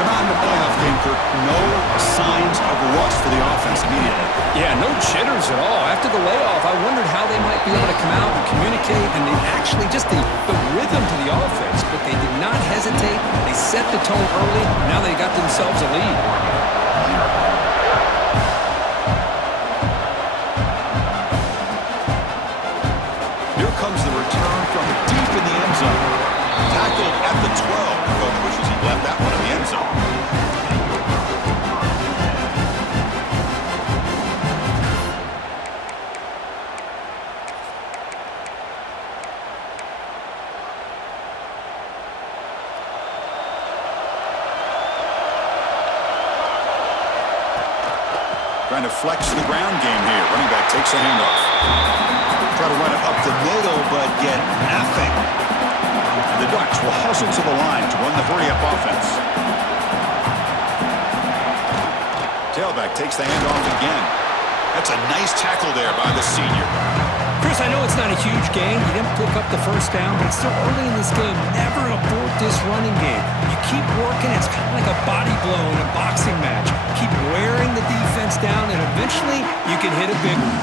Come on, the playoff game, Kirk. No signs of rust for the offense immediately. Yeah, no jitters at all. After the layoff, I wondered how they might be able to come out and communicate, and they actually just the rhythm to the offense. But they did not hesitate. They set the tone early. Now they got themselves a lead. Here comes the return from deep in the end zone. Tackled at the 12. Coach wishes he left that one in the end zone. Trying to flex the ground game here. Running back takes a handoff. Try to run it up the middle, but get nothing. And the Ducks will hustle to the line to run the hurry-up offense. Tailback takes the handoff again. That's a nice tackle there by the senior. Chris, I know it's not a huge gain. You didn't pick up the first down, but it's still early in this game. Never abort this running game. You keep working. It's kind of like a body blow in a boxing match. Keep wearing the defense down, and eventually you can hit a big one.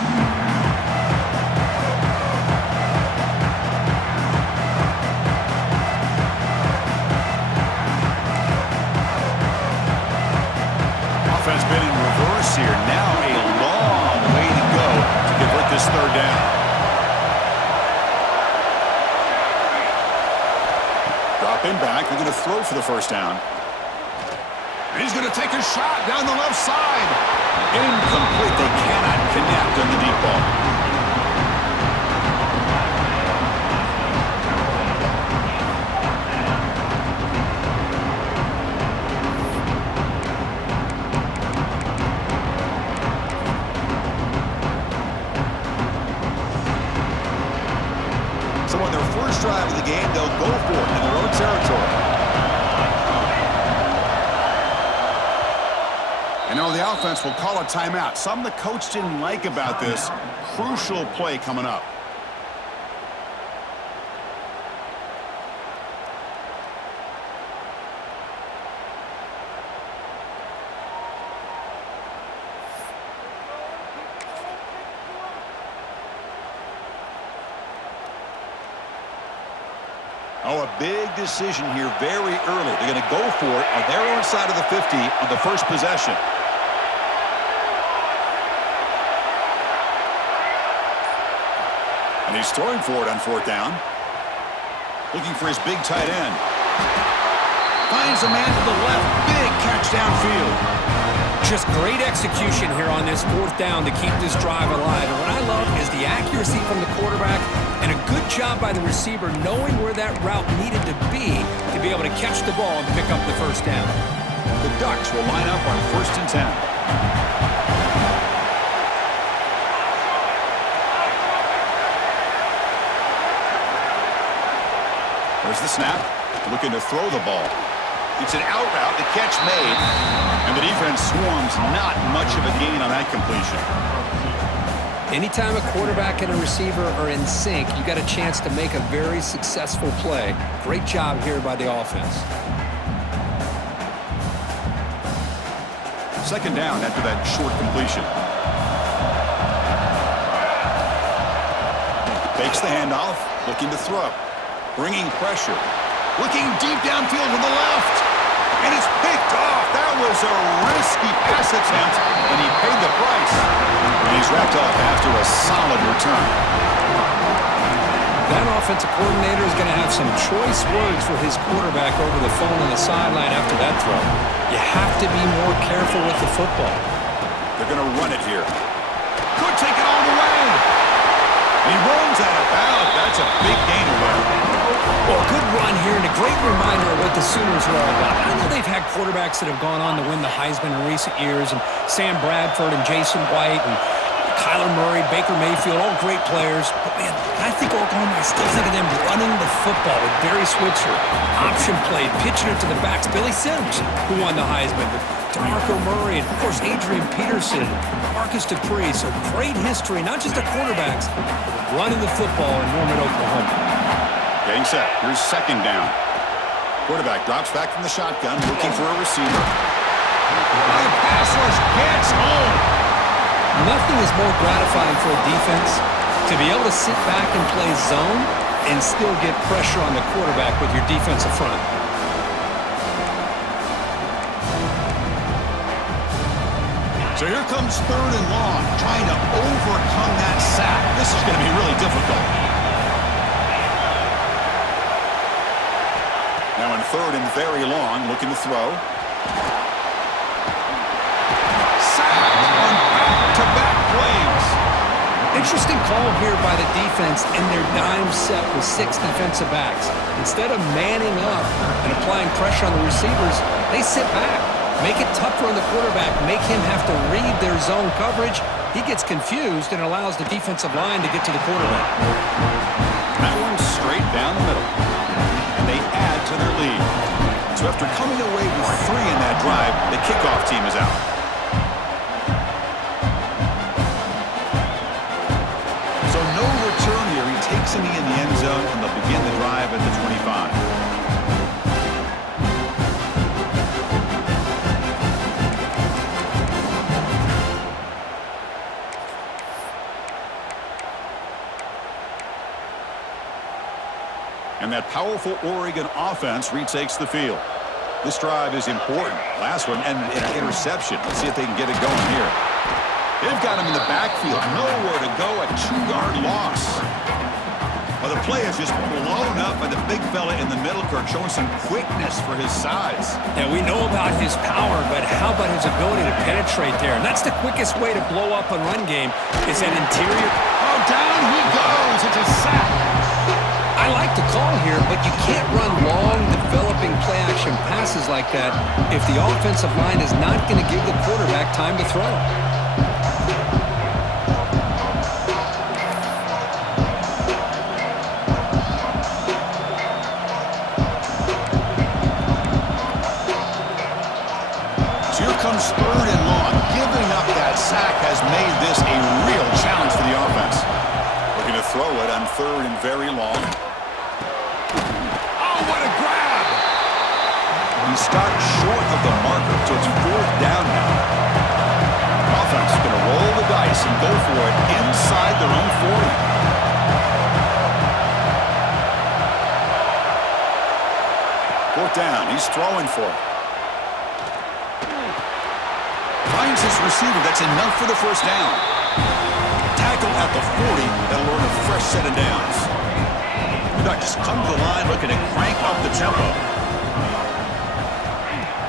Offense been in reverse here. Now a long way to go to convert this third down. Dropping back. They're going to throw for the first down. And he's going to take a shot down the left side. Incomplete. They cannot connect on the deep ball. So on their first drive of the game, they'll go for it in their own territory. And now the offense will call a timeout. Something the coach didn't like about this. Crucial play coming up. Oh, a big decision here very early. They're going to go for it on their own side of the 50 on the first possession. And he's throwing for it on fourth down. Looking for his big tight end. Finds a man to the left. Big catch downfield. Just great execution here on this fourth down to keep this drive alive. And what I love is the accuracy from the quarterback and a good job by the receiver knowing where that route needed to be able to catch the ball and pick up the first down. The Ducks will line up on 1st and 10. There's the snap. Looking to throw the ball. It's an out route. The catch made. And the defense swarms. Not much of a gain on that completion. Anytime a quarterback and a receiver are in sync, you got a chance to make a very successful play. Great job here by the offense. Second down after that short completion. Takes the handoff. Looking to throw. Bringing pressure. Looking deep downfield to the left. And it's picked off. That was a risky pass attempt, and he paid the price. And he's wrapped up after a solid return. That offensive coordinator is going to have some choice words for his quarterback over the phone on the sideline after that throw. You have to be more careful with the football. They're going to run it here. Could take it all the way. He runs out of bounds. That's a big gainer there. Well, a good run here and a great reminder of what the Sooners are all about. I know they've had quarterbacks that have gone on to win the Heisman in recent years, and Sam Bradford and Jason White and Kyler Murray, Baker Mayfield, all great players. But, man, I think Oklahoma, I still think of them running the football with Barry Switzer. Option play, pitching it to the backs. Billy Sims, who won the Heisman. DeMarco Murray, and, of course, Adrian Peterson, Marcus Dupree. So great history, not just of quarterbacks, but running the football in Norman, Oklahoma. Getting set. Here's second down. Quarterback drops back from the shotgun, looking for a receiver. The pass rush gets home. Nothing is more gratifying for a defense to be able to sit back and play zone and still get pressure on the quarterback with your defensive front. So here comes 3rd and long, trying to overcome that sack. This is going to be really difficult. Now in 3rd and very long, looking to throw. Sack on back-to-back plays. Interesting call here by the defense in their dime set with 6 defensive backs. Instead of manning up and applying pressure on the receivers, they sit back. Make it tougher on the quarterback. Make him have to read their zone coverage. He gets confused and allows the defensive line to get to the quarterback. That one's straight down the middle. And they add to their lead. So after coming away with 3 in that drive, the kickoff team is out. So no return here. He takes a knee in the end zone, and they'll begin the drive at the 25. And that powerful Oregon offense retakes the field. This drive is important. Last one ended in an interception. Let's see if they can get it going here. They've got him in the backfield. Nowhere to go. A 2-yard loss. Well, the play is just blown up by the big fella in the middle, Kirk, showing some quickness for his size. Yeah, we know about his power, but how about his ability to penetrate there? And that's the quickest way to blow up a run game is that interior. Oh, down he goes. It's a sack. I like the call here, but you can't run long, developing play-action passes like that if the offensive line is not going to give the quarterback time to throw. So here comes 3rd and long. Giving up that sack has made this a real challenge for the offense. Looking to throw it on 3rd and very long. What a grab! He stopped short of the marker, so it's 4th down now. Offense is going to roll the dice and go for it inside their own 40. 4th down, he's throwing for it. Finds his receiver, that's enough for the 1st down. Tackle at the 40, that'll earn a fresh set of downs. Just come to the line looking to crank up the tempo.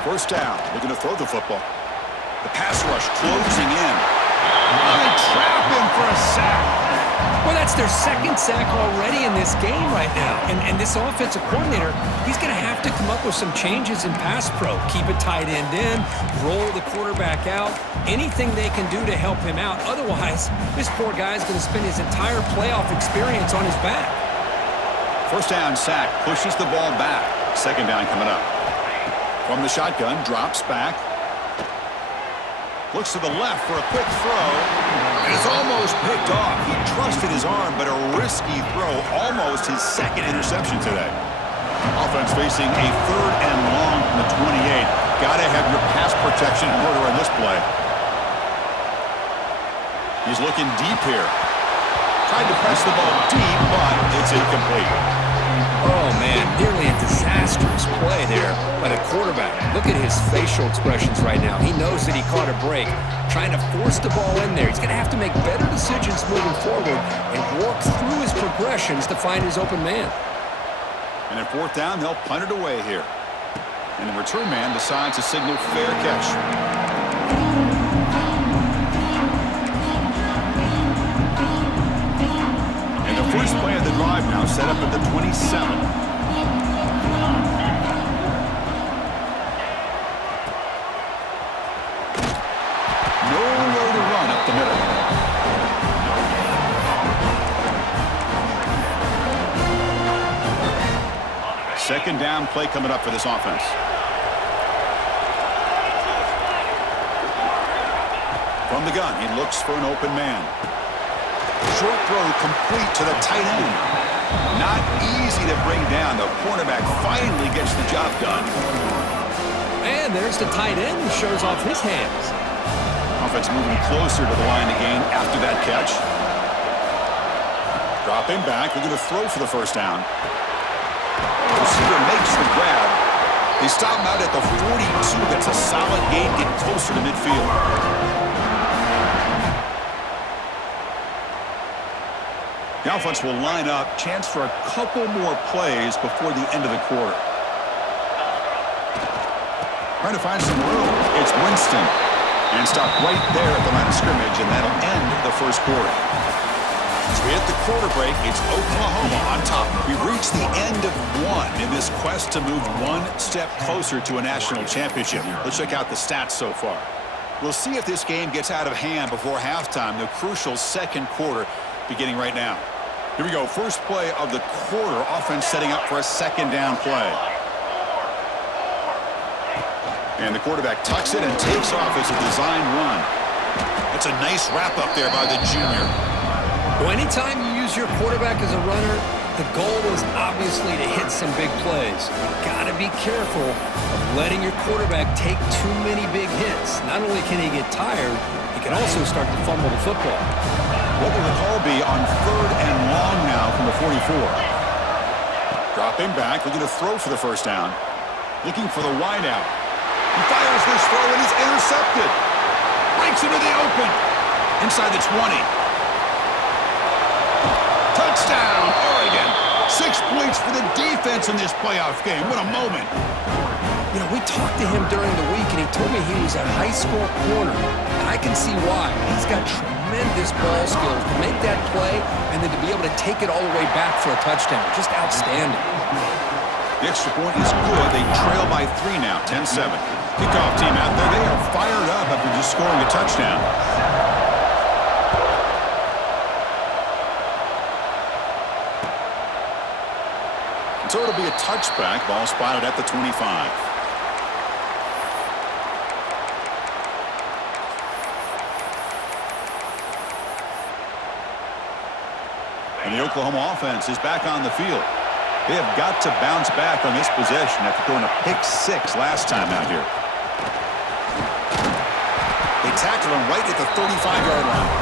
1st down, looking to throw the football. The pass rush closing in. They trap him for a sack. Well, that's their 2nd sack already in this game right now. And this offensive coordinator, he's going to have to come up with some changes in pass pro. Keep a tight end in, roll the quarterback out, anything they can do to help him out. Otherwise, this poor guy's going to spend his entire playoff experience on his back. 1st down sack, pushes the ball back. 2nd down coming up. From the shotgun, drops back. Looks to the left for a quick throw. And it's almost picked off. He trusted his arm, but a risky throw. Almost his 2nd interception today. Offense facing a 3rd and long from the 28. Gotta have your pass protection in order on this play. He's looking deep here. Tried to press the ball deep, but it's incomplete. Oh, man, nearly a disastrous play there by the quarterback. Look at his facial expressions right now. He knows that he caught a break, trying to force the ball in there. He's going to have to make better decisions moving forward and work through his progressions to find his open man. And at 4th down, they'll punt it away here. And the return man decides to signal fair catch. First play of the drive now set up at the 27. Nowhere to run up the middle. Second down play coming up for this offense. From the gun, he looks for an open man. Short throw complete to the tight end. Not easy to bring down. The cornerback finally gets the job done. And there's the tight end who shows off his hands. Offense moving closer to the line to gain after that catch. Dropping back, looking to throw for the first down. Receiver makes the grab. They stop him out at the 42. That's a solid gain, getting closer to midfield. The offense will line up. Chance for a couple more plays before the end of the quarter. Trying to find some room. It's Winston. And stop right there at the line of scrimmage, and that'll end the first quarter. As we hit the quarter break, it's Oklahoma on top. We've reached the end of one in this quest to move one step closer to a national championship. Let's check out the stats so far. We'll see if this game gets out of hand before halftime, the crucial second quarter beginning right now. Here we go. First play of the quarter. Offense setting up for a second down play. And the quarterback tucks it and takes off as a design run. That's a nice wrap up there by the junior. Well, anytime you use your quarterback as a runner, the goal is obviously to hit some big plays. You've got to be careful of letting your quarterback take too many big hits. Not only can he get tired, he can also start to fumble the football. What will the call be on 3rd and long now from the 44? Dropping back, looking to throw for the first down. Looking for the wideout. He fires this throw and it's intercepted. Breaks into the open. Inside the 20. Touchdown, Oregon. 6 points for the defense in this playoff game. What a moment. You know, we talked to him during the week, and he told me he was a high school corner. And I can see why. He's got tremendous ball skills to make that play and then to be able to take it all the way back for a touchdown. Just outstanding. The extra point is good. They trail by 3 now, 10-7. Kickoff team out there. They are fired up after just scoring a touchdown. So it'll be a touchback. Ball spotted at the 25. And the Oklahoma offense is back on the field. They have got to bounce back on this possession after throwing a pick 6 last time out here. They tackle him right at the 35-yard line.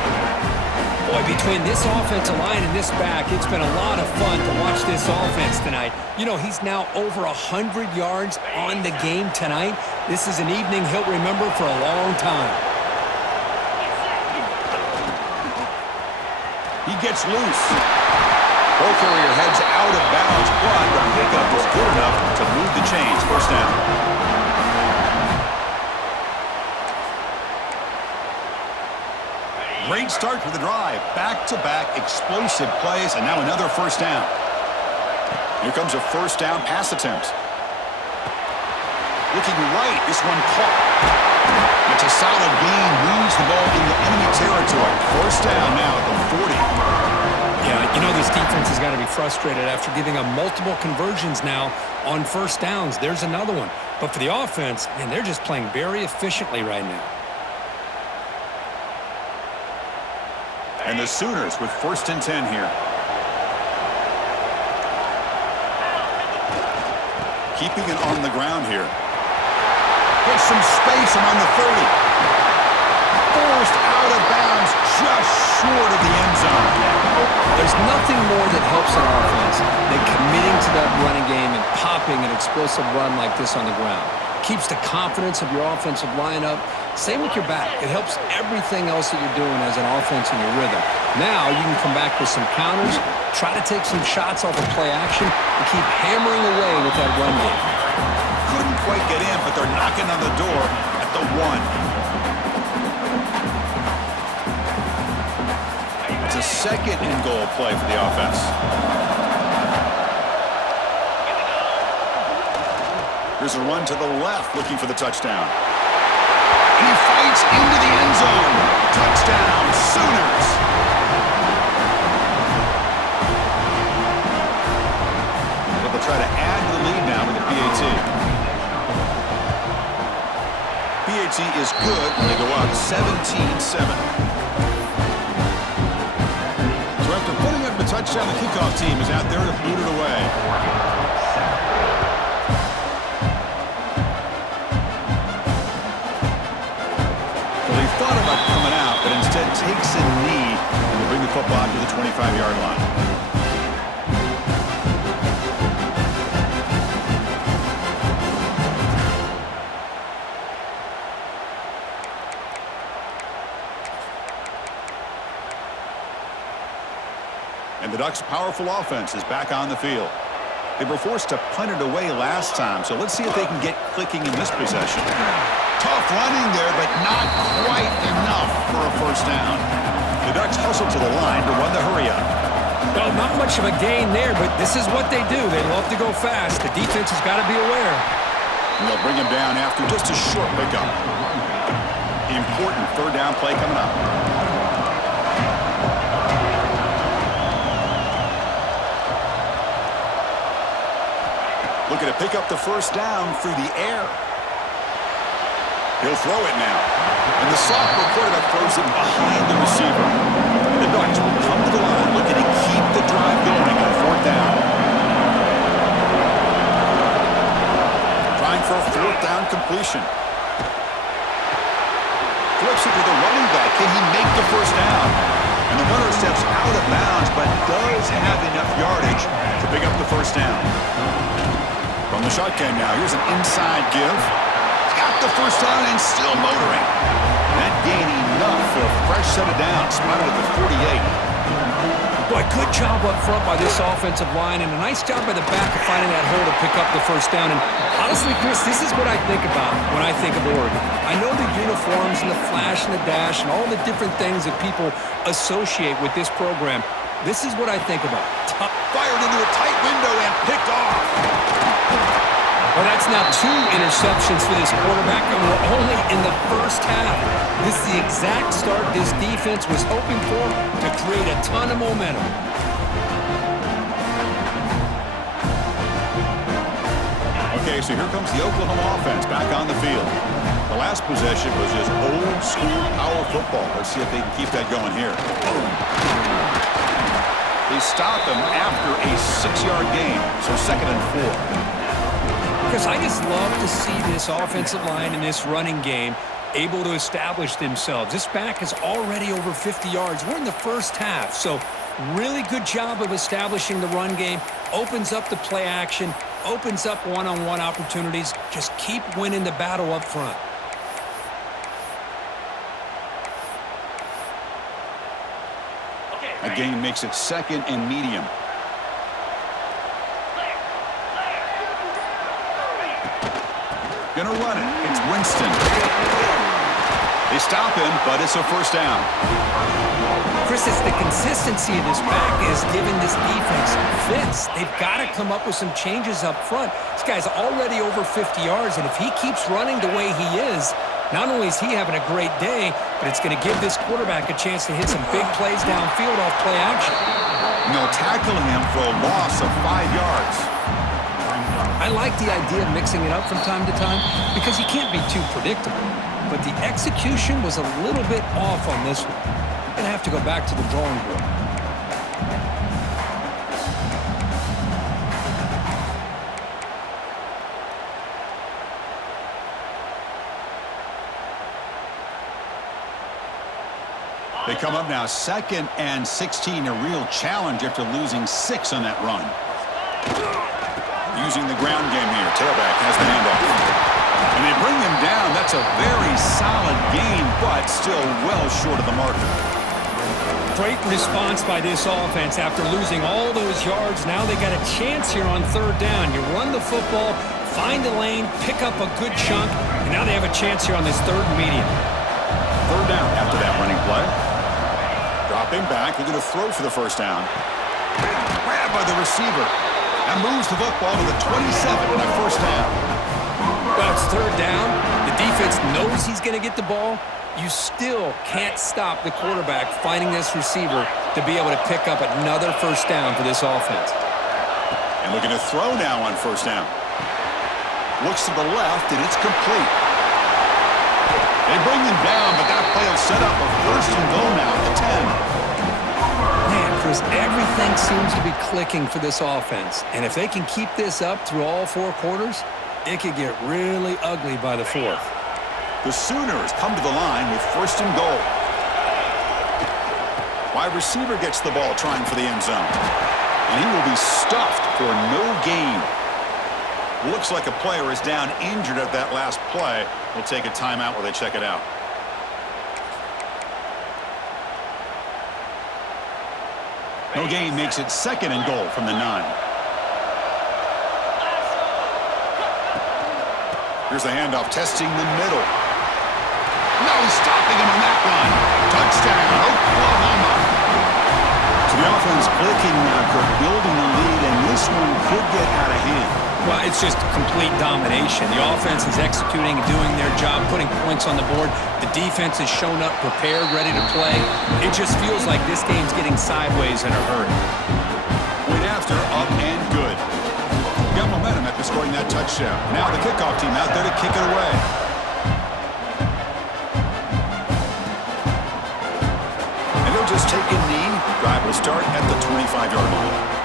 Boy, between this offensive line and this back, it's been a lot of fun to watch this offense tonight. You know, he's now over 100 yards on the game tonight. This is an evening he'll remember for a long time. He gets loose. Ball carrier heads out of bounds, but the pickup is good enough to move the chains. First down. Great start for the drive. Back-to-back explosive plays, and now another first down. Here comes a first down pass attempt. Looking right, this one caught. It's a solid gain, moves the ball into enemy territory. First down now at the 40. Yeah, you know this defense has got to be frustrated after giving up multiple conversions now on first downs. There's another one. But for the offense, man, they're just playing very efficiently right now. And the Sooners with 1st and 10 here. Keeping it on the ground here. Gets some space around the 30. Forced out of bounds just short of the end zone. There's nothing more that helps an offense than committing to that running game and popping an explosive run like this on the ground. Keeps the confidence of your offensive lineup. Same with your back. It helps everything else that you're doing as an offense in your rhythm. Now you can come back with some counters, try to take some shots off of play action, and keep hammering away with that run game. Couldn't quite get in, but they're knocking on the door at the 1. It's a second and goal play for the offense. Here's a run to the left, looking for the touchdown. And he fights into the end zone. Touchdown, Sooners. But they'll try to add to the lead now with the PAT. PAT is good when they go up 17-7. So after putting up the touchdown. The kickoff team is out there to boot it away. Well, he thought about coming out, but instead takes a knee and will bring the football to the 25-yard line. And the Ducks' powerful offense is back on the field. They were forced to punt it away last time, so let's see if they can get clicking in this possession. Tough running there, but not quite enough for a first down. The Ducks hustle to the line to run the hurry up. Well, not much of a gain there, but this is what they do. They love to go fast. The defense has got to be aware. And they'll bring him down after just a short pickup. Important third down play coming up. Looking to pick up the first down through the air. He'll throw it now. And the sophomore quarterback throws it behind the receiver. And the Ducks will come to the line looking to keep the drive going on fourth down. Trying for a fourth down completion. Flips it to the running back. Can he make the first down? And the runner steps out of bounds, but does have enough yardage to pick up the first down. From the shotgun now, here's an inside give. Got the first down and still motoring. That gain enough for a fresh set of downs. Spotted at the 48. Boy, good job up front by this offensive line, and a nice job by the back of finding that hole to pick up the first down. And honestly, Chris, this is what I think about when I think of Oregon. I know the uniforms and the flash and the dash and all the different things that people associate with this program. This is what I think about. Fired into a tight window and picked off. Well, that's now 2 interceptions for this quarterback, and we're only in the first half. This is the exact start this defense was hoping for to create a ton of momentum. Okay, so here comes the Oklahoma offense back on the field. The last possession was just old-school power football. Let's see if they can keep that going here. They stop him after a 6-yard gain, so 2nd and 4. Because I just love to see this offensive line in this running game able to establish themselves. This back is already over 50 yards. We're in the first half, so really good job of establishing the run game. Opens up the play action, opens up one-on-one opportunities. Just keep winning the battle up front. A gain makes it 2nd and medium. Gonna run it. It's Winston. They stop him, but it's a first down. Chris, it's the consistency of this back is giving this defense fits. They've got to come up with some changes up front. This guy's already over 50 yards, and if he keeps running the way he is, not only is he having a great day, but it's going to give this quarterback a chance to hit some big plays downfield off play action. And they'll tackle him for a loss of 5 yards. I like the idea of mixing it up from time to time because you can't be too predictable. But the execution was a little bit off on this one. Going to have to go back to the drawing board. They come up now 2nd and 16, a real challenge after losing 6 on that run. Using the ground game here. Tailback has the handoff. And they bring him down. That's a very solid gain, but still well short of the marker. Great response by this offense after losing all those yards. Now they got a chance here on 3rd down. You run the football, find a lane, pick up a good chunk, and now they have a chance here on this 3rd and medium. 3rd down after that running play. Dropping back, looking to throw for the first down. Grabbed by the receiver. And moves the football to the 27 and a first down. Well, it's 3rd down. The defense knows he's going to get the ball. You still can't stop the quarterback finding this receiver to be able to pick up another first down for this offense. And looking to throw now on first down. Looks to the left, and it's complete. They bring him down, but that play will set up a 1st and goal now at the 10. Man, Chris, everything seems to be clicking for this offense. And if they can keep this up through all 4 quarters, it could get really ugly by the 4th. The Sooners come to the line with 1st and goal. Wide receiver gets the ball trying for the end zone. And he will be stuffed for no gain. Looks like a player is down injured at that last play. We'll take a timeout while they check it out. No gain makes it 2nd and goal from the 9. Here's the handoff, testing the middle. No stopping him on that one. Touchdown, Oklahoma. So the offense clicking now, Kirk, building the lead, and this one could get out of hand. Well, it's just complete domination. The offense is executing and doing their job, putting points on the board. The defense has shown up prepared, ready to play. It just feels like this game's getting sideways in a hurry. Point after, up and good. Got momentum after scoring that touchdown. Now the kickoff team out there to kick it away. And they'll just take a knee. Drive will start at the 25-yard line.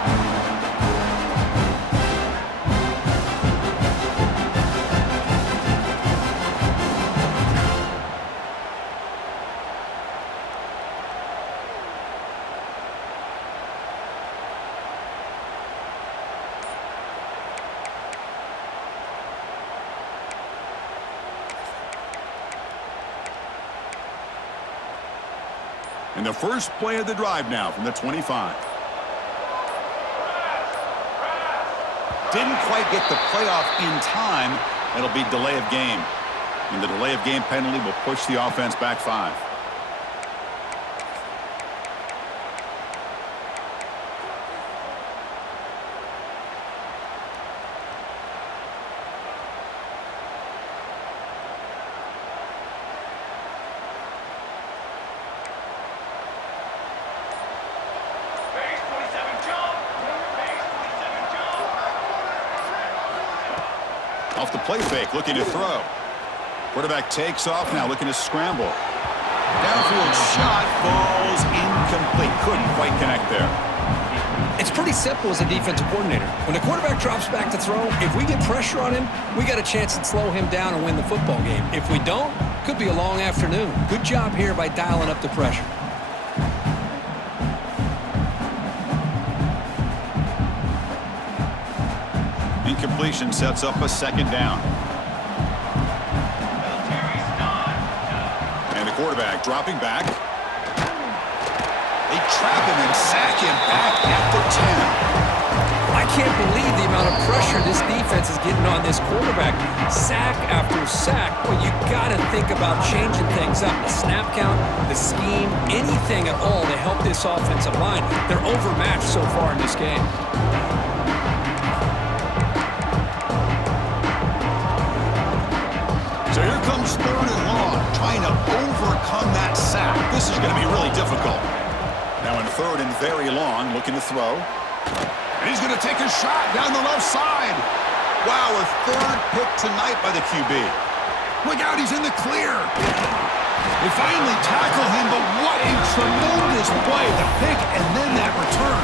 And the first play of the drive now from the 25. Didn't quite get the playoff in time. It'll be delay of game. And the delay of game penalty will push the offense back 5. Off the play fake, looking to throw. Quarterback takes off now, looking to scramble. Downfield shot falls incomplete. Couldn't quite connect there. It's pretty simple as a defensive coordinator. When the quarterback drops back to throw, if we get pressure on him, we got a chance to slow him down and win the football game. If we don't, could be a long afternoon. Good job here by dialing up the pressure. Incompletion sets up a 2nd down. And the quarterback dropping back. They trap him and sack him back at the 10. I can't believe the amount of pressure this defense is getting on this quarterback. Sack after sack. Well, you got to think about changing things up. The snap count, the scheme, anything at all to help this offensive line. They're overmatched so far in this game. So here comes 3rd and long, trying to overcome that sack. This is going to be really difficult. Now in 3rd and very long, looking to throw. And he's going to take a shot down the left side. Wow, a 3rd pick tonight by the QB. Look out, he's in the clear. They finally tackle him, but what a tremendous play. The pick and then that return.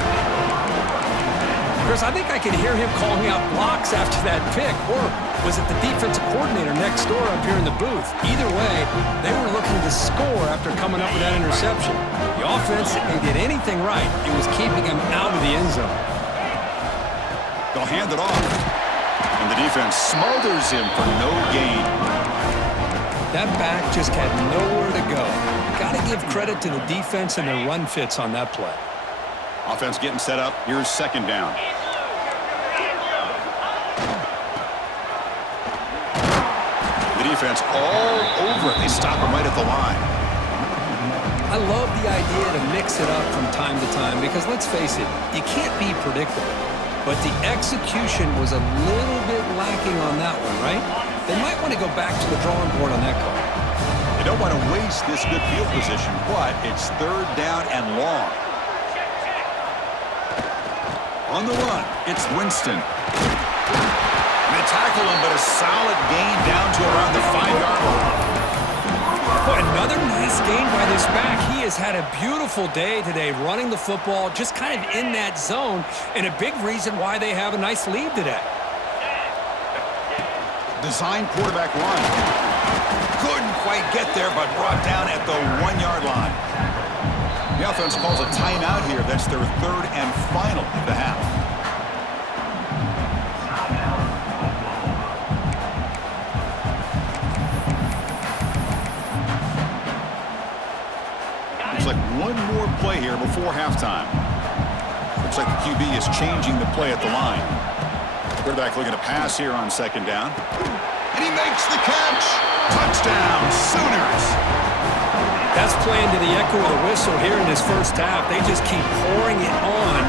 Chris, I think I could hear him calling out blocks after that pick. Or was it the defensive coordinator next door up here in the booth? Either way, they were looking to score after coming up with that interception. The offense, if they did anything right, it was keeping him out of the end zone. They'll hand it off. And the defense smothers him for no gain. That back just had nowhere to go. Got to give credit to the defense and their run fits on that play. Offense getting set up. Here's 2nd down. The defense all over it. They stop him right at the line. I love the idea to mix it up from time to time because, let's face it, you can't be predictable. But the execution was a little bit lacking on that one, right? They might want to go back to the drawing board on that call. They don't want to waste this good field position, but it's 3rd down and long. On the run, it's Winston. They tackle him, but a solid gain down to around the 5-yard line. Boy, another nice yards gained by this back. He has had a beautiful day today running the football, just kind of in that zone, and a big reason why they have a nice lead today. Design quarterback run. Couldn't quite get there, but brought down at the 1-yard line. The offense calls a timeout here. That's their third and final of the half. Looks like one more play here before halftime. Looks like the QB is changing the play at the line. Quarterback looking to pass here on second down. And he makes the catch. Touchdown, Sooners. That's playing to the echo of the whistle here in this first half. They just keep pouring it on.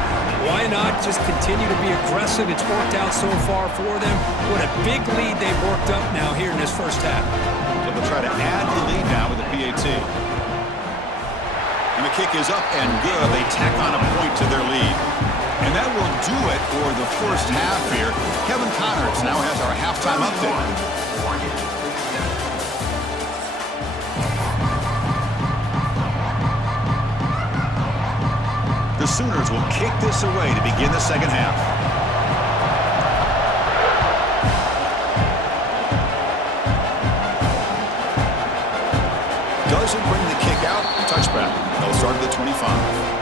Why not just continue to be aggressive? It's worked out so far for them. What a big lead they've worked up now here in this first half. So they'll try to add the lead now with the PAT. And the kick is up and good. They tack on a point to their lead. And that will do it for the first half here. Kevin Connors now has our halftime update. The Sooners will kick this away to begin the second half. Doesn't bring the kick out. Touchback. They'll start at the 25.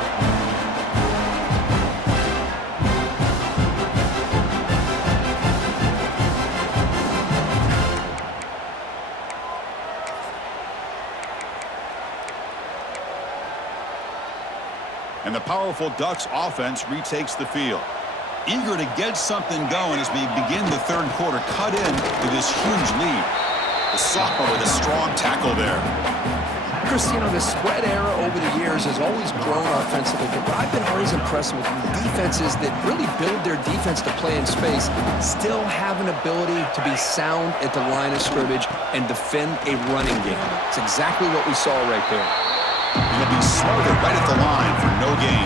And the powerful Ducks offense retakes the field. Eager to get something going as we begin the third quarter, cut in with this huge lead. The sophomore with a strong tackle there. Chris, you know, the spread era over the years has always grown offensively, but what I've been always impressed with defenses that really build their defense to play in space still have an ability to be sound at the line of scrimmage and defend a running game. It's exactly what we saw right there. He'll be smothered right at the line for no gain.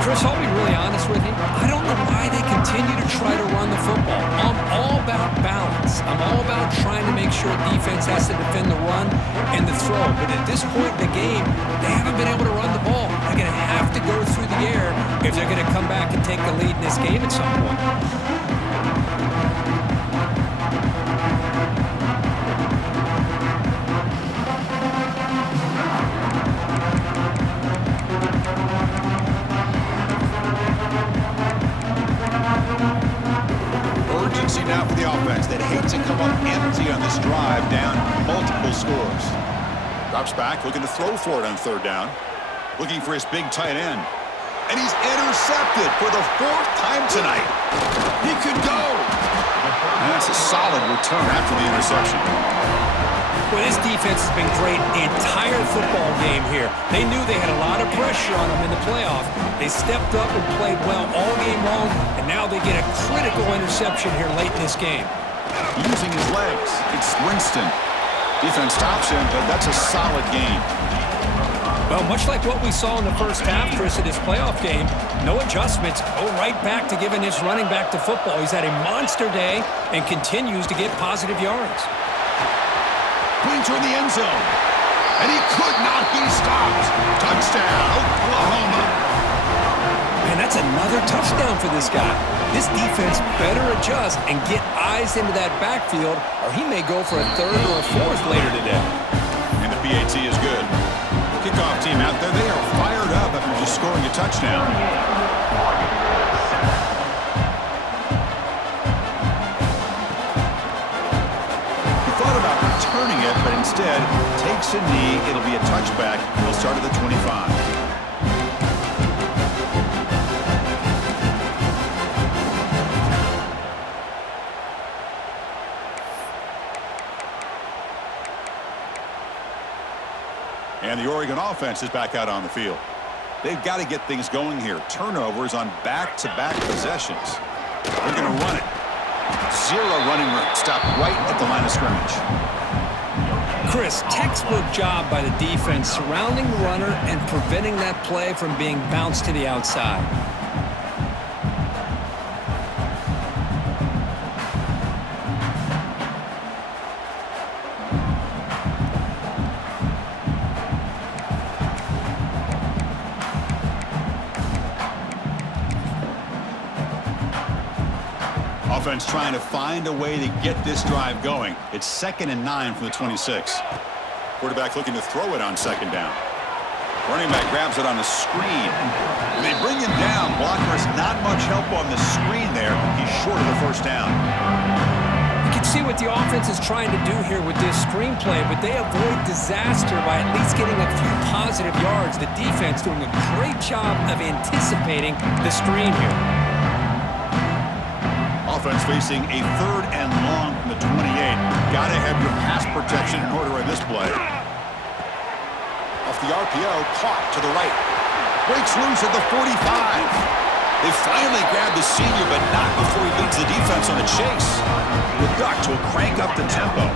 Chris, I'll be really honest with you. I don't know why they continue to try to run the football. I'm all about balance. I'm all about trying to make sure defense has to defend the run and the throw. But at this point in the game, they haven't been able to run the ball. They're going to have to go through the air if they're going to come back and take the lead in this game at some point. Now for the offense that hates to come up empty on this drive, down multiple scores. Drops back, looking to throw for it on third down. Looking for his big tight end. And he's intercepted for the fourth time tonight. He could go. And that's a solid return after the interception. Well, this defense has been great the entire football game here. They knew they had a lot of pressure on them in the playoffs. They stepped up and played well all game long, and now they get a critical interception here late in this game. Using his legs, it's Winston. Defense stops him, but that's a solid game. Well, much like what we saw in the first half, Chris, of this playoff game, no adjustments, go right back to giving his running back to football. He's had a monster day and continues to get positive yards. Brings her in the end zone. And he could not be stopped. Touchdown, Oklahoma. Man, that's another touchdown for this guy. This defense better adjust and get eyes into that backfield, or he may go for a third or a fourth later today. And the PAT is good. Kickoff team out there, they are fired up after just scoring a touchdown. Returning it, but instead takes a knee. It'll be a touchback. He'll start at the 25. And the Oregon offense is back out on the field. They've got to get things going here. Turnovers on back-to-back possessions. They're going to run it. Zero running room. Stopped right at the line of scrimmage. Chris, textbook job by the defense surrounding the runner and preventing that play from being bounced to the outside. offense trying to find a way to get this drive going. It's 2nd and 9 from the 26. Quarterback looking to throw it on 2nd down. Running back grabs it on the screen. When they bring him down, blockers not much help on the screen there. He's short of the 1st down. You can see what the offense is trying to do here with this screenplay, but they avoid disaster by at least getting a few positive yards. The defense doing a great job of anticipating the screen here. Offense facing a 3rd and long from the 28. Gotta have your pass protection in order in this play. Off the RPO, caught to the right. Breaks loose at the 45. They finally grab the senior, but not before he leads the defense on a chase. The Ducks will crank up the tempo.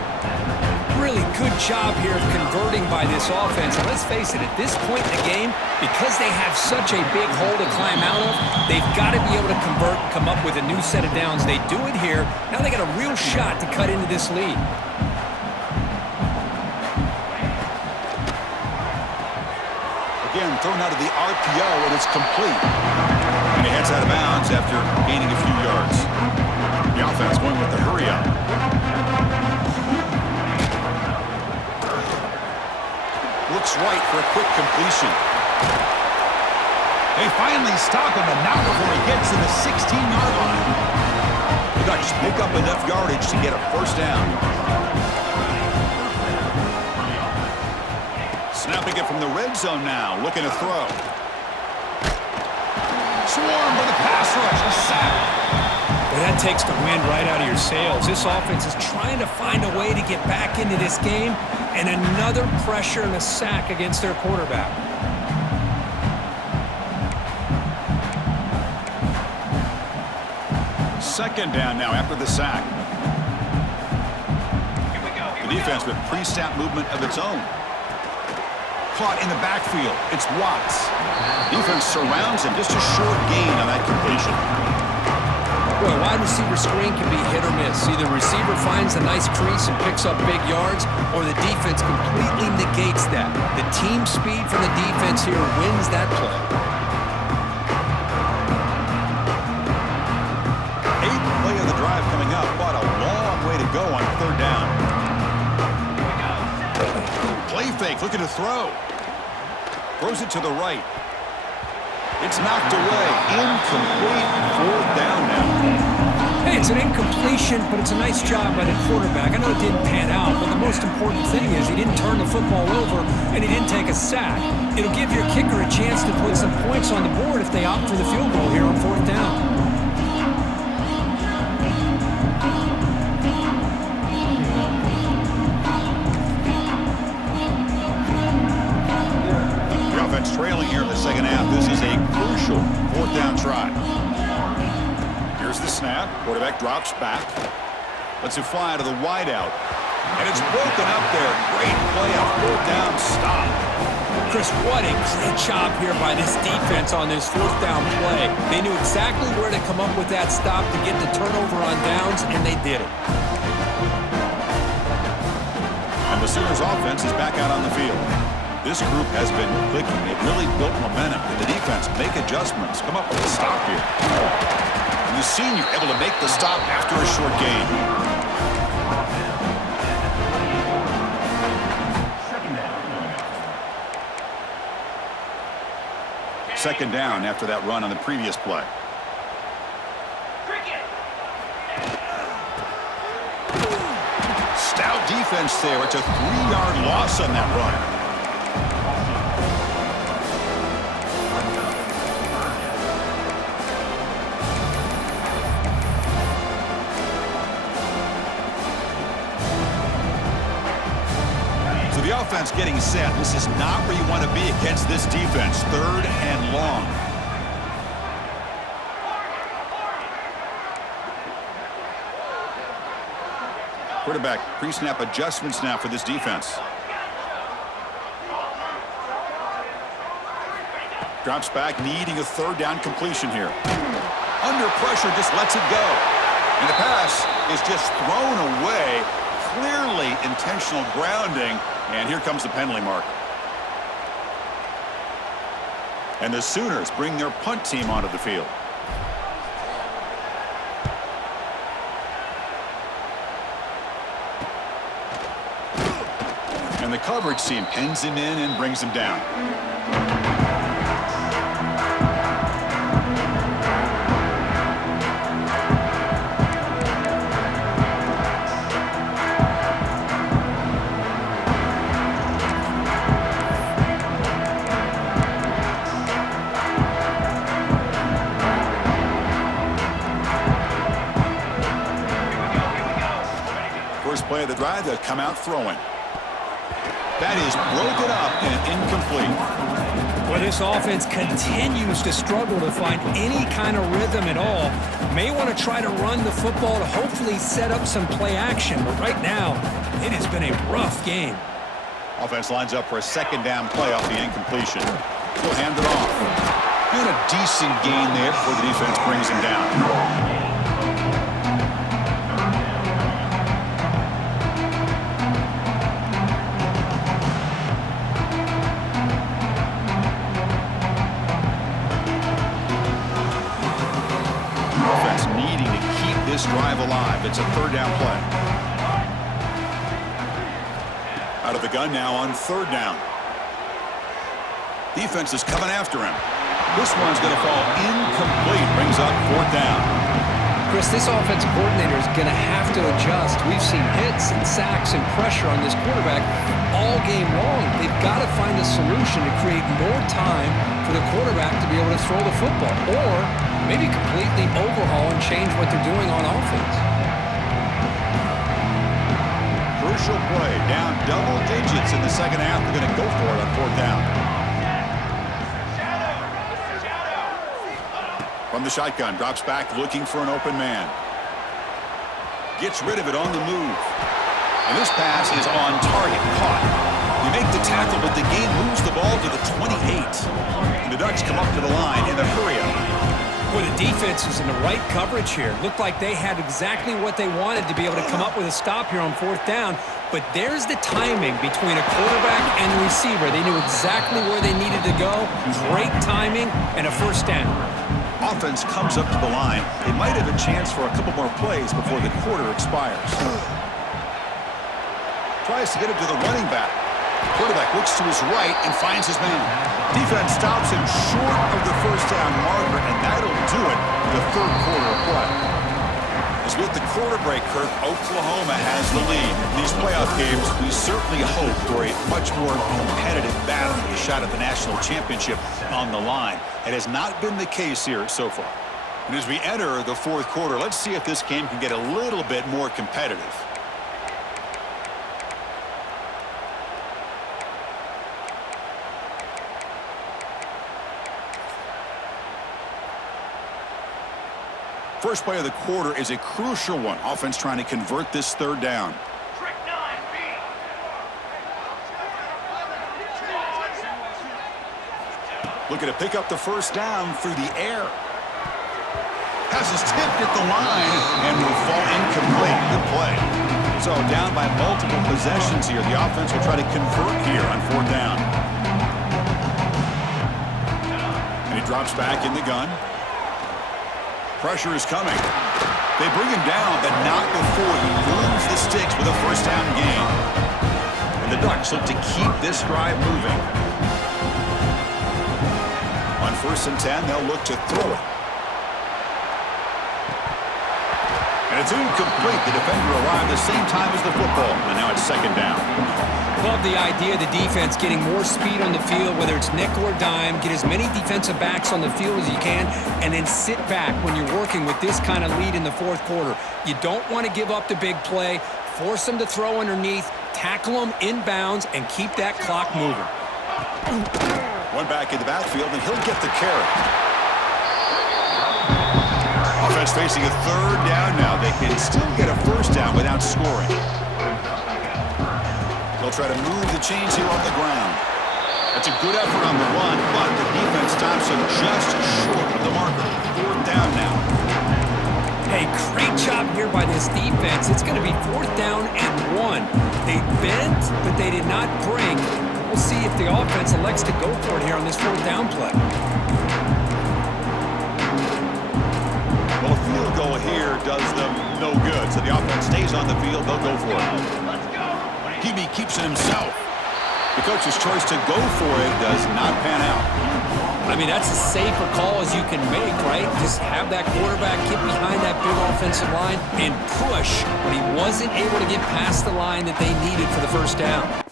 Really good job here of converting by this offense. And let's face it, at this point in the game, because they have such a big hole to climb out of, they've got to be able to convert and come up with a new set of downs. They do it here. Now they got a real shot to cut into this lead. Again, thrown out of the RPO, and it's complete. And he heads out of bounds after gaining a few yards. The offense going with the hurry up. Looks right for a quick completion. They finally stop him, and not before he gets to the 16-yard line. The Ducks pick up enough yardage to get a 1st down. Snapping it from the red zone now, looking to throw. Swarmed by the pass rush, a sack. But that takes the wind right out of your sails. This offense is trying to find a way to get back into this game, and another pressure and a sack against their quarterback. Second down now after the sack. The defense with pre-snap movement of its own. Caught in the backfield. It's Watts. Defense surrounds him. Just a short gain on that completion. Boy, a wide receiver screen can be hit or miss. Either receiver finds a nice crease and picks up big yards, or the defense completely negates that. The team speed from the defense here wins that play. 8th play of the drive coming up. What a long way to go on 3rd down. Play fake, looking to throw. Throws it to the right. It's knocked away. Incomplete. 4th down now. Hey, it's an incompletion, but it's a nice job by the quarterback. I know it didn't pan out, but the most important thing is he didn't turn the football over and he didn't take a sack. It'll give your kicker a chance to put some points on the board if they opt for the field goal here on 4th down. Trailing here in the 2nd half. This is a crucial 4th down try. Here's the snap. Quarterback drops back. Lets it fly to the wideout. And it's broken up there. Great play on 4th down stop. Chris, what a great job here by this defense on this 4th down play. They knew exactly where to come up with that stop to get the turnover on downs, and they did it. And the Sooners offense is back out on the field. This group has been clicking. They've really built momentum. And the defense make adjustments. Come up with a stop here. And the senior able to make the stop after a short gain. Second down after that run on the previous play. Stout defense there. It's a 3-yard loss on that run. The offense getting set. This is not where you want to be against this defense. 3rd and long. Quarterback pre-snap adjustments now for this defense. Drops back, needing a 3rd down completion here. Under pressure, just lets it go. And the pass is just thrown away. Clearly intentional grounding. And here comes the penalty mark. And the Sooners bring their punt team onto the field. And the coverage team pins him in and brings him down. First play of the drive, they'll come out throwing. That is broken up and incomplete. Well, this offense continues to struggle to find any kind of rhythm at all. May want to try to run the football to hopefully set up some play action, but right now, it has been a rough game. Offense lines up for a second down play off the incompletion. He'll hand it off. And a decent gain there before the defense brings him down. Drive alive. It's a third down play. Out of the gun now on third down. Defense is coming after him. This one's going to fall incomplete. Brings up fourth down. Chris, this offensive coordinator is going to have to adjust. We've seen hits and sacks and pressure on this quarterback all game long. They've got to find a solution to create more time for the quarterback to be able to throw the football, or maybe completely overhaul and change what they're doing on offense. Crucial play. Down double digits in the second half. They're going to go for it on fourth down. From the shotgun, drops back looking for an open man. Gets rid of it on the move. And this pass is on target. Caught. You make the tackle, but the game moves the ball to the 28. And the Ducks come up to the line in the hurry-up. Well, the defense is in the right coverage here. Looked like they had exactly what they wanted to be able to come up with a stop here on fourth down. But there's the timing between a quarterback and the receiver. They knew exactly where they needed to go. Great timing and a first down. Offense comes up to the line. They might have a chance for a couple more plays before the quarter expires. Tries to get it to the running back. Quarterback looks to his right and finds his man. Defense stops him short of the first down marker, and that'll do it for the third quarter of play. As with the quarter break, Kirk, Oklahoma has the lead. In these playoff games, we certainly hope for a much more competitive battle with a shot at the national championship on the line. It has not been the case here so far. And as we enter the fourth quarter, let's see if this game can get a little bit more competitive. First play of the quarter is a crucial one. Offense trying to convert this third down. Looking to pick up the first down through the air. Has his tipped at the line and will fall incomplete. Good play. So down by multiple possessions here. The offense will try to convert here on fourth down. And he drops back in the gun. Pressure is coming. They bring him down, but not before he moves the sticks with a first down gain. And the Ducks look to keep this drive moving. On 1st and 10, they'll look to throw it. And it's incomplete. The defender arrived the same time as the football, and now it's second down. Love the idea of the defense getting more speed on the field, whether it's nickel or dime, get as many defensive backs on the field as you can, and then sit back when you're working with this kind of lead in the fourth quarter. You don't want to give up the big play, force them to throw underneath, tackle them inbounds, and keep that clock moving. One back in the backfield, and he'll get the carry. Offense facing a third down now. They can still get a first down without scoring. They'll try to move the chains here on the ground. That's a good effort on the run, but the defense stops him just short of the marker. Fourth down now. Hey, great job here by this defense. It's going to be fourth down and 1. They bent, but they did not break. We'll see if the offense elects to go for it here on this fourth down play. Well, a field goal here does them no good. So the offense stays on the field. They'll go for it. Let's go. Hebe keeps it himself. The coach's choice to go for it does not pan out. I mean, that's as safe a call as you can make, right? Just have that quarterback get behind that big offensive line and push when he wasn't able to get past the line that they needed for the first down.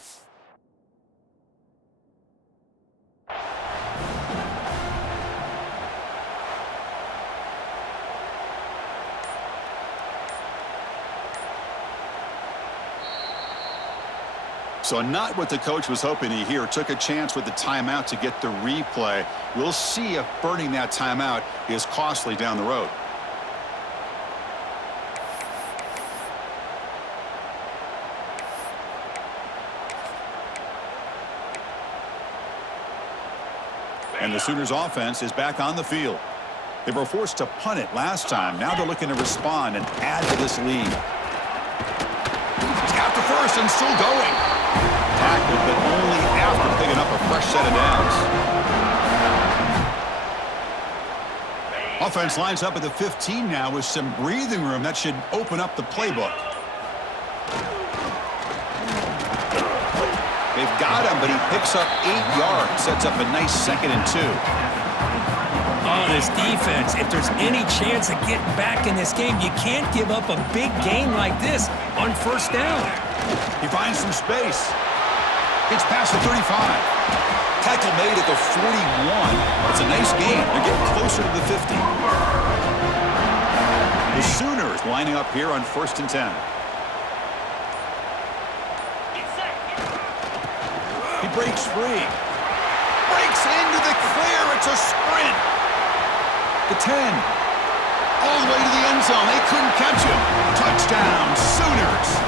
So not what the coach was hoping to hear. Took a chance with the timeout to get the replay. We'll see if burning that timeout is costly down the road. And the Sooners offense is back on the field. They were forced to punt it last time. Now they're looking to respond and add to this lead. He's got the first and still going. Tackled, but only after picking up a fresh set of downs. Offense lines up at the 15 now with some breathing room. That should open up the playbook. They've got him, but he picks up 8 yards. Sets up a nice 2nd and 2. Oh, this defense, if there's any chance of getting back in this game, you can't give up a big game like this on first down. He finds some space. Gets past the 35. Tackle made at the 41. It's a nice game. They're getting closer to the 50. The Sooners lining up here on 1st and 10. He breaks free. Breaks into the clear. It's a sprint. The 10. All the way to the end zone. They couldn't catch him. Touchdown, Sooners.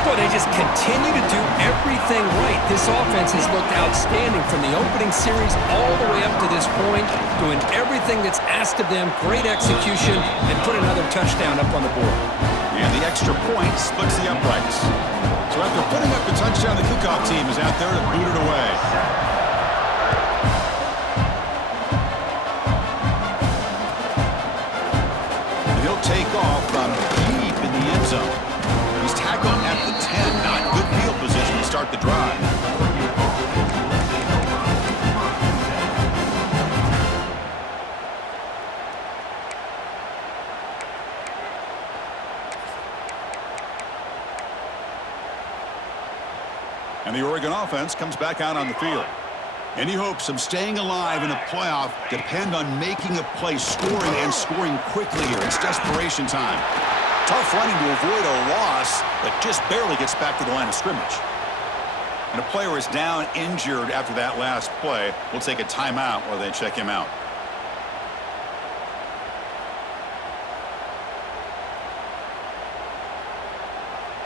Boy, they just continue to do everything right. This offense has looked outstanding from the opening series all the way up to this point, doing everything that's asked of them, great execution, and put another touchdown up on the board. And the extra point splits the uprights. So after putting up the touchdown, the kickoff team is out there to boot it away. And he'll take off from deep in the end zone. He's tackled at the 10. Not good field position to start the drive. And the Oregon offense comes back out on the field. Any hopes of staying alive in a playoff depend on making a play, scoring and scoring quickly here. It's desperation time. Tough running to avoid a loss, but just barely gets back to the line of scrimmage. And a player is down injured after that last play. We'll take a timeout while they check him out.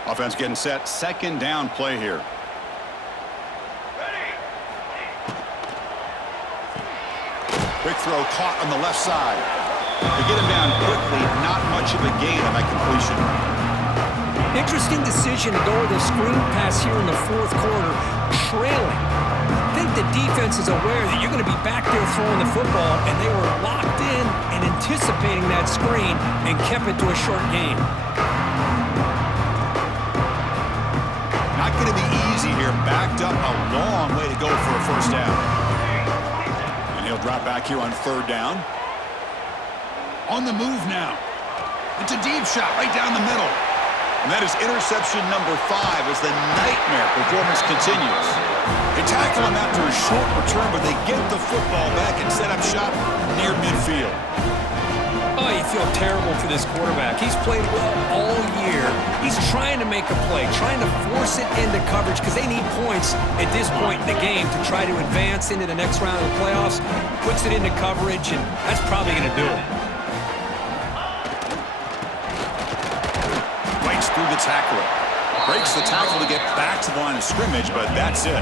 Offense getting set. 2nd down play here. Quick throw caught on the left side. They get him down quickly, not much of a gain on that completion. Interesting decision to go with a screen pass here in the 4th quarter, trailing. I think the defense is aware that you're going to be back there throwing the football, and they were locked in and anticipating that screen and kept it to a short gain. Not going to be easy here. Backed up a long way to go for a first down. And he'll drop back here on 3rd down. On the move now. It's a deep shot right down the middle. And that is interception number 5 as the nightmare performance continues. They tackle him after a short return, but they get the football back and set up shop near midfield. Oh, you feel terrible for this quarterback. He's played well all year. He's trying to make a play, trying to force it into coverage because they need points at this point in the game to try to advance into the next round of the playoffs. Puts it into coverage, and that's probably going to do it. Through the tackler. Breaks the tackle to get back to the line of scrimmage, but that's it.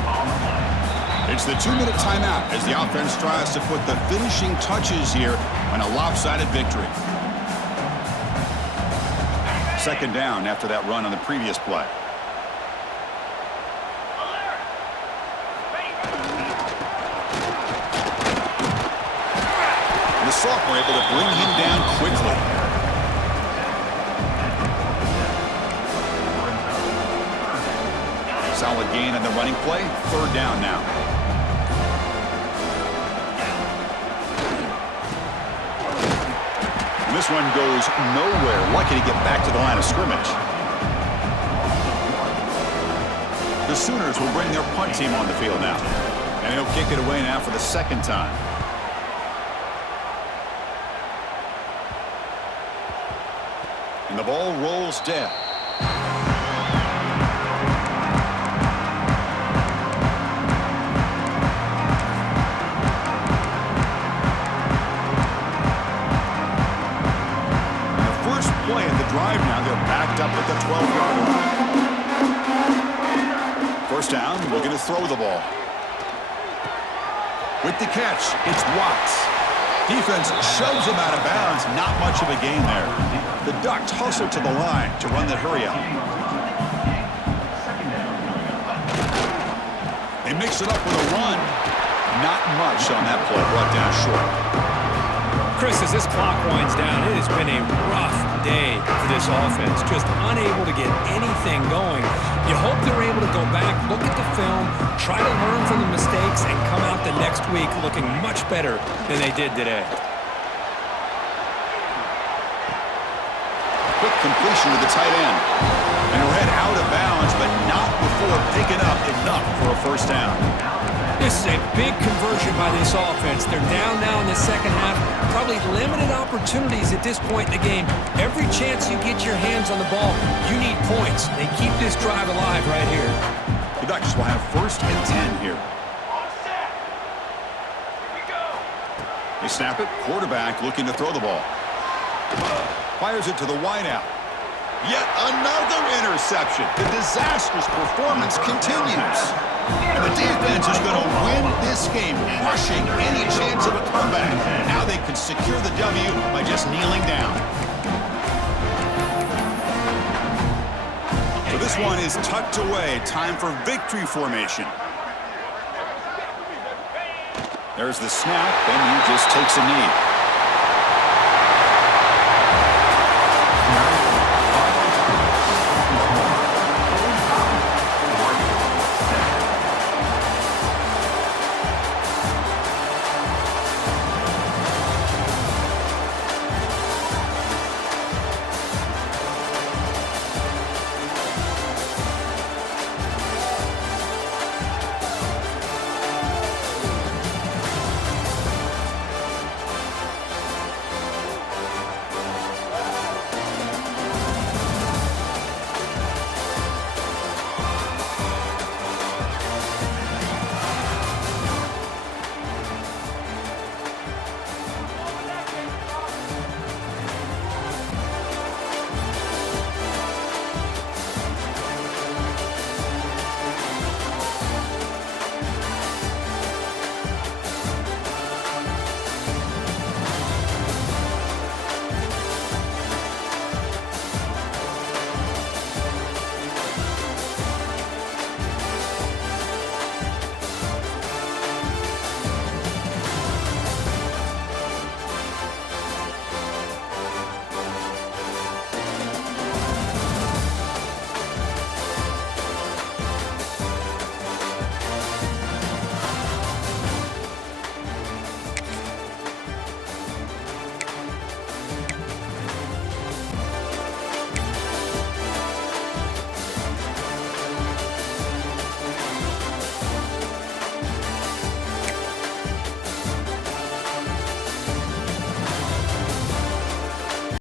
It's the 2-minute timeout as the offense tries to put the finishing touches here on a lopsided victory. 2nd down after that run on the previous play. And the sophomore able to bring him down quickly. Solid gain on the running play. Third down now. And this one goes nowhere. Lucky to get back to the line of scrimmage. The Sooners will bring their punt team on the field now. And he'll kick it away now for the second time. And the ball rolls dead. And the first play of the drive now, they're backed up at the 12-yard line. First down, looking to throw the ball. With the catch, it's Watts. Defense shoves him out of bounds. Not much of a gain there. The Ducks hustle to the line to run the hurry out. They mix it up with a run. Not much on that play. Brought down short. Chris, as this clock winds down, it has been a rough day for this offense. Just unable to get anything going. You hope they're able to go back, look at the film, try to learn from the mistakes, and come out the next week looking much better than they did today. Quick completion to the tight end. And he'll head out of bounds, but not before picking up enough for a first down. This is a big conversion by this offense. They're down now in the second half. Probably limited opportunities at this point in the game. Every chance you get your hands on the ball, you need points. They keep this drive alive right here. The Ducks will have first and 10 here. They snap it. Quarterback looking to throw the ball. Fires it to the wideout. Yet another interception. The disastrous performance continues. And the defense is going to win this game, crushing any chance of a comeback. Now they can secure the W by just kneeling down. So this one is tucked away. Time for victory formation. There's the snap, and he just takes a knee.